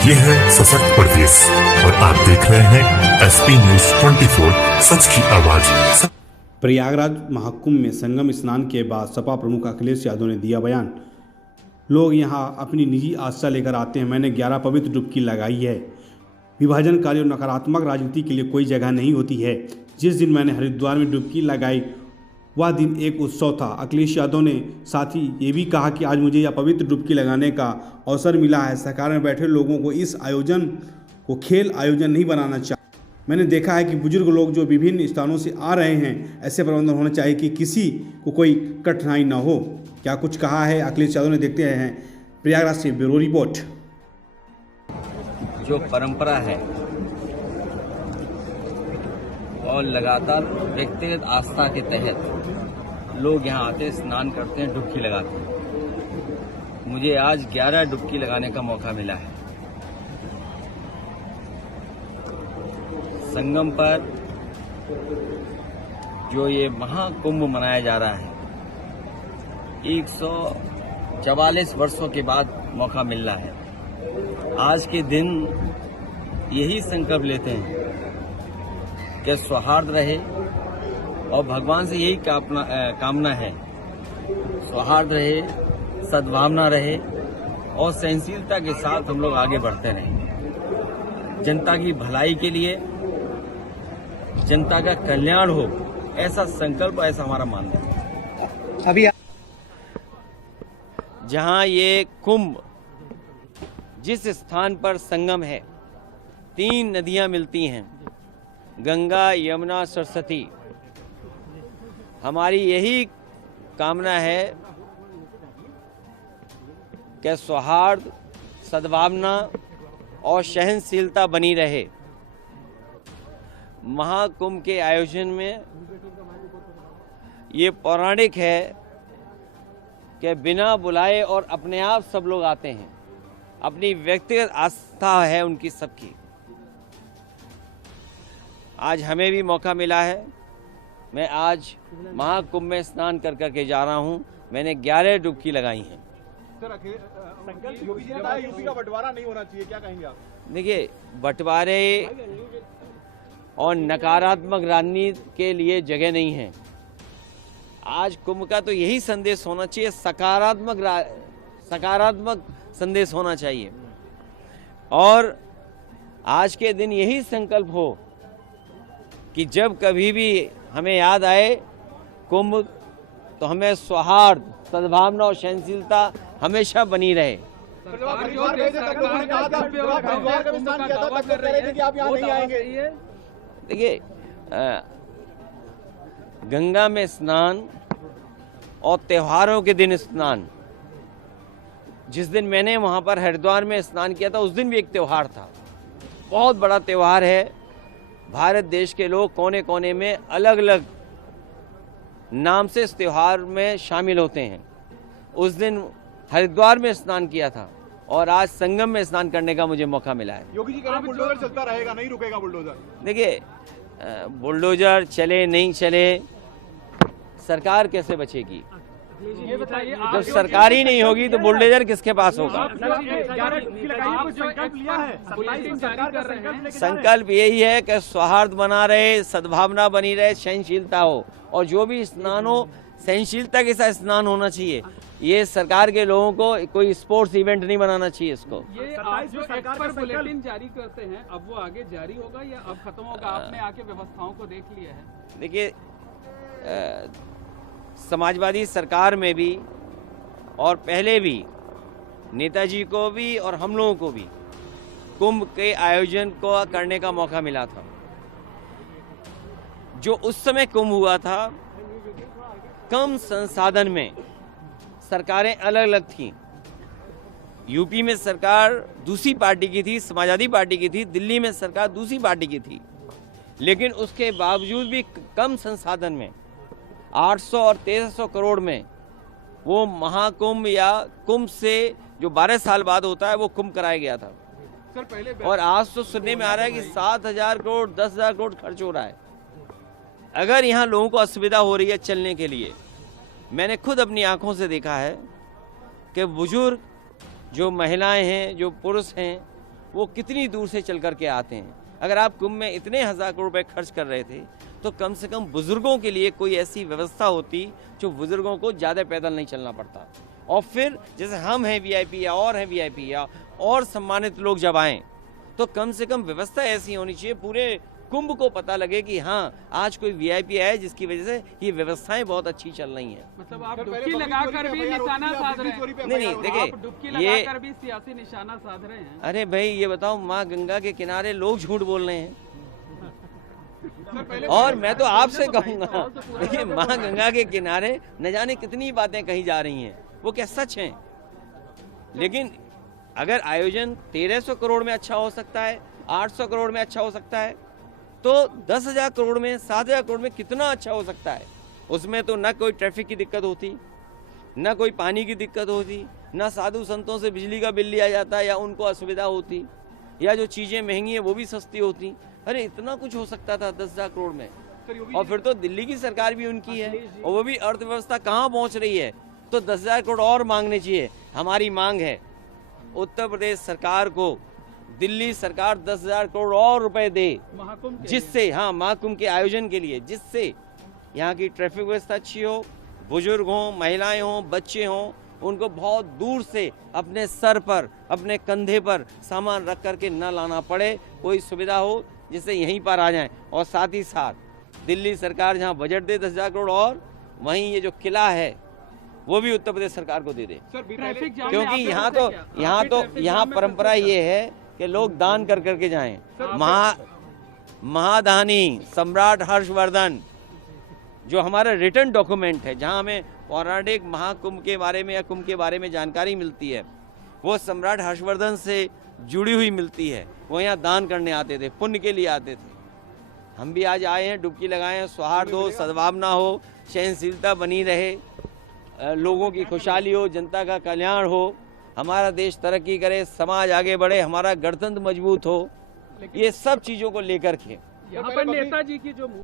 ये है सशक्त प्रदेश और आप देख रहे हैं एसपी न्यूज 24, सच की आवाज। प्रयागराज महाकुंभ में संगम स्नान के बाद सपा प्रमुख अखिलेश यादव ने दिया बयान। लोग यहां अपनी निजी आस्था लेकर आते हैं। मैंने 11 पवित्र डुबकी लगाई है। विभाजनकारी और नकारात्मक राजनीति के लिए कोई जगह नहीं होती है। जिस दिन मैंने हरिद्वार में डुबकी लगाई वह दिन एक उत्सव था। अखिलेश यादव ने साथ ही ये भी कहा कि आज मुझे यह पवित्र डुबकी लगाने का अवसर मिला है। सरकार में बैठे लोगों को इस आयोजन को खेल आयोजन नहीं बनाना चाहिए। मैंने देखा है कि बुजुर्ग लोग जो विभिन्न स्थानों से आ रहे हैं, ऐसे प्रबंधन होना चाहिए कि किसी को कोई कठिनाई ना हो। क्या कुछ कहा है अखिलेश यादव ने, देखते हैं। प्रयागराज से ब्यूरो रिपोर्ट। जो परंपरा है और लगातार व्यक्तिगत आस्था के तहत लोग यहाँ आते, स्नान करते हैं, डुबकी लगाते हैं। मुझे आज 11 डुबकी लगाने का मौका मिला है। संगम पर जो ये महाकुंभ मनाया जा रहा है, 144 वर्षों के बाद मौका मिल रहा है। आज के दिन यही संकल्प लेते हैं कि सौहार्द रहे और भगवान से यही कामना है, सौहार्द रहे, सद्भावना रहे और सहनशीलता के साथ हम लोग आगे बढ़ते रहें। जनता की भलाई के लिए, जनता का कल्याण हो, ऐसा संकल्प, ऐसा हमारा मानना है। अभी जहां ये कुंभ, जिस स्थान पर संगम है, 3 नदियां मिलती हैं, गंगा, यमुना, सरस्वती। हमारी यही कामना है कि सौहार्द, सद्भावना और सहनशीलता बनी रहे। महाकुंभ के आयोजन में ये पौराणिक है कि बिना बुलाए और अपने आप सब लोग आते हैं। अपनी व्यक्तिगत आस्था है उनकी सबकी। आज हमें भी मौका मिला है। मैं आज महाकुंभ में स्नान कर करके जा रहा हूं। मैंने 11 डुबकी लगाई हैं। सर, संकल्प योगी जी ने कहा यूपी का बंटवारा नहीं होना चाहिए, क्या कहेंगे आप? देखिए, बंटवारे और नकारात्मक राजनीति के लिए जगह नहीं है। आज कुंभ का तो यही संदेश होना चाहिए, सकारात्मक संदेश होना चाहिए। और आज के दिन यही संकल्प हो कि जब कभी भी हमें याद आए कुंभ, तो हमें सौहार्द, सद्भावना और सहनशीलता हमेशा बनी रहे। देखिए, गंगा में स्नान और त्योहारों के दिन स्नान, जिस दिन मैंने वहां पर हरिद्वार में स्नान किया था, उस दिन भी एक त्योहार था। बहुत बड़ा त्योहार है। भारत देश के लोग कोने कोने में अलग अलग नाम से इस त्योहार में शामिल होते हैं। उस दिन हरिद्वार में स्नान किया था और आज संगम में स्नान करने का मुझे मौका मिला है। योगी जी कह रहे हैं बुलडोजर चलता रहेगा, नहीं रुकेगा बुलडोजर। देखिए, बुलडोजर चले नहीं चले, सरकार कैसे बचेगी? ये बताइए, जब सरकार ही नहीं होगी तो बुलडोजर किसके पास होगा? संकल्प यही है कि सौहार्द बना रहे, सद्भावना बनी रहे, सहनशीलता हो, और जो भी स्नान हो सहनशीलता के साथ स्नान होना चाहिए। ये सरकार के लोगों को कोई स्पोर्ट्स इवेंट नहीं बनाना चाहिए इसको। ये आप जो एक्सपर्ट बुलेटिन जारी करते हैं, अब वो आगे जारी होगा या अब खत्म होगा? आपने आके व्यवस्थाओं को देख लिया है? देखिए, समाजवादी सरकार में भी और पहले भी नेताजी को भी और हम लोगों को भी कुंभ के आयोजन को करने का मौका मिला था। जो उस समय कुंभ हुआ था, कम संसाधन में सरकारें अलग अलग थीं। यूपी में सरकार दूसरी पार्टी की थी, समाजवादी पार्टी की थी। दिल्ली में सरकार दूसरी पार्टी की थी। लेकिन उसके बावजूद भी कम संसाधन में 800 और 1300 करोड़ में वो महाकुंभ या कुंभ से जो 12 साल बाद होता है, वो कुंभ कराया गया था। सर, पहले और आज तो सुनने में आ रहा है कि 7,000 करोड़ 10,000 करोड़ खर्च हो रहा है। अगर यहाँ लोगों को असुविधा हो रही है चलने के लिए, मैंने खुद अपनी आंखों से देखा है कि बुजुर्ग जो महिलाएं हैं, जो पुरुष हैं, वो कितनी दूर से चल करके आते हैं। अगर आप कुंभ में इतने 1000 करोड़ रुपए खर्च कर रहे थे तो कम से कम बुजुर्गों के लिए कोई ऐसी व्यवस्था होती जो बुजुर्गों को ज़्यादा पैदल नहीं चलना पड़ता। और फिर जैसे हम हैं वीआईपी या और हैं वीआईपी या और सम्मानित लोग जब आएँ तो कम से कम व्यवस्था ऐसी होनी चाहिए, पूरे कुंभ को पता लगे कि हाँ आज कोई वीआईपी आया जिसकी वजह से ये व्यवस्थाएं बहुत अच्छी चल रही हैं। मतलब आप डुबकी लगाकर भी निशाना साध रहे हैं। नहीं देखिए, डुबकी ये लगाकर भी सियासी निशाना साध रहे हैं। अरे भाई ये बताओ, माँ गंगा के किनारे लोग झूठ बोल रहे हैं। और मैं तो आपसे कहूंगा, देखिए माँ गंगा के किनारे न जाने कितनी बातें कही जा रही हैं, वो क्या सच हैं? लेकिन अगर आयोजन 1300 करोड़ में अच्छा हो सकता है, 800 करोड़ में अच्छा हो सकता है, तो 10,000 करोड़ में, 7,000 करोड़ में कितना अच्छा हो सकता है। उसमें तो न कोई ट्रैफिक की दिक्कत होती, न कोई पानी की दिक्कत होती, न साधु संतों से बिजली का बिल लिया जाता या उनको असुविधा होती, या जो चीज़ें महंगी हैं वो भी सस्ती होती। अरे इतना कुछ हो सकता था 10,000 करोड़ में। और फिर तो दिल्ली की सरकार भी उनकी है और वो भी अर्थव्यवस्था कहाँ पहुँच रही है, तो 10,000 करोड़ और मांगने चाहिए। हमारी मांग है उत्तर प्रदेश सरकार को दिल्ली सरकार 10,000 करोड़ और रुपए दे, जिससे हाँ महाकुंभ के आयोजन के लिए, जिससे यहाँ की ट्रैफिक व्यवस्था अच्छी हो, बुजुर्ग हों, महिलाएं हों, बच्चे हों, उनको बहुत दूर से अपने सर पर, अपने कंधे पर सामान रख करके न लाना पड़े, कोई सुविधा हो जिससे यहीं पर आ जाएं। और साथ ही साथ दिल्ली सरकार जहाँ बजट दे 10,000 करोड़, और वहीं ये जो किला है वो भी उत्तर प्रदेश सरकार को दे दे, क्योंकि यहाँ परंपरा ये है कि लोग दान कर करके जाएं। महादानी सम्राट हर्षवर्धन जो हमारा रिटर्न डॉक्यूमेंट है, जहां हमें पौराणिक महाकुंभ के बारे में या कुंभ के बारे में जानकारी मिलती है, वो सम्राट हर्षवर्धन से जुड़ी हुई मिलती है। वो यहाँ दान करने आते थे, पुण्य के लिए आते थे। हम भी आज आए हैं, डुबकी लगाए, सौहार्द हो, सद्भावना हो, सहनशीलता बनी रहे, लोगों की खुशहाली हो, जनता का कल्याण हो, हमारा देश तरक्की करे, समाज आगे बढ़े, हमारा गणतंत्र मजबूत हो, ये सब चीज़ों को लेकर के यहाँ पर नेताजी की जो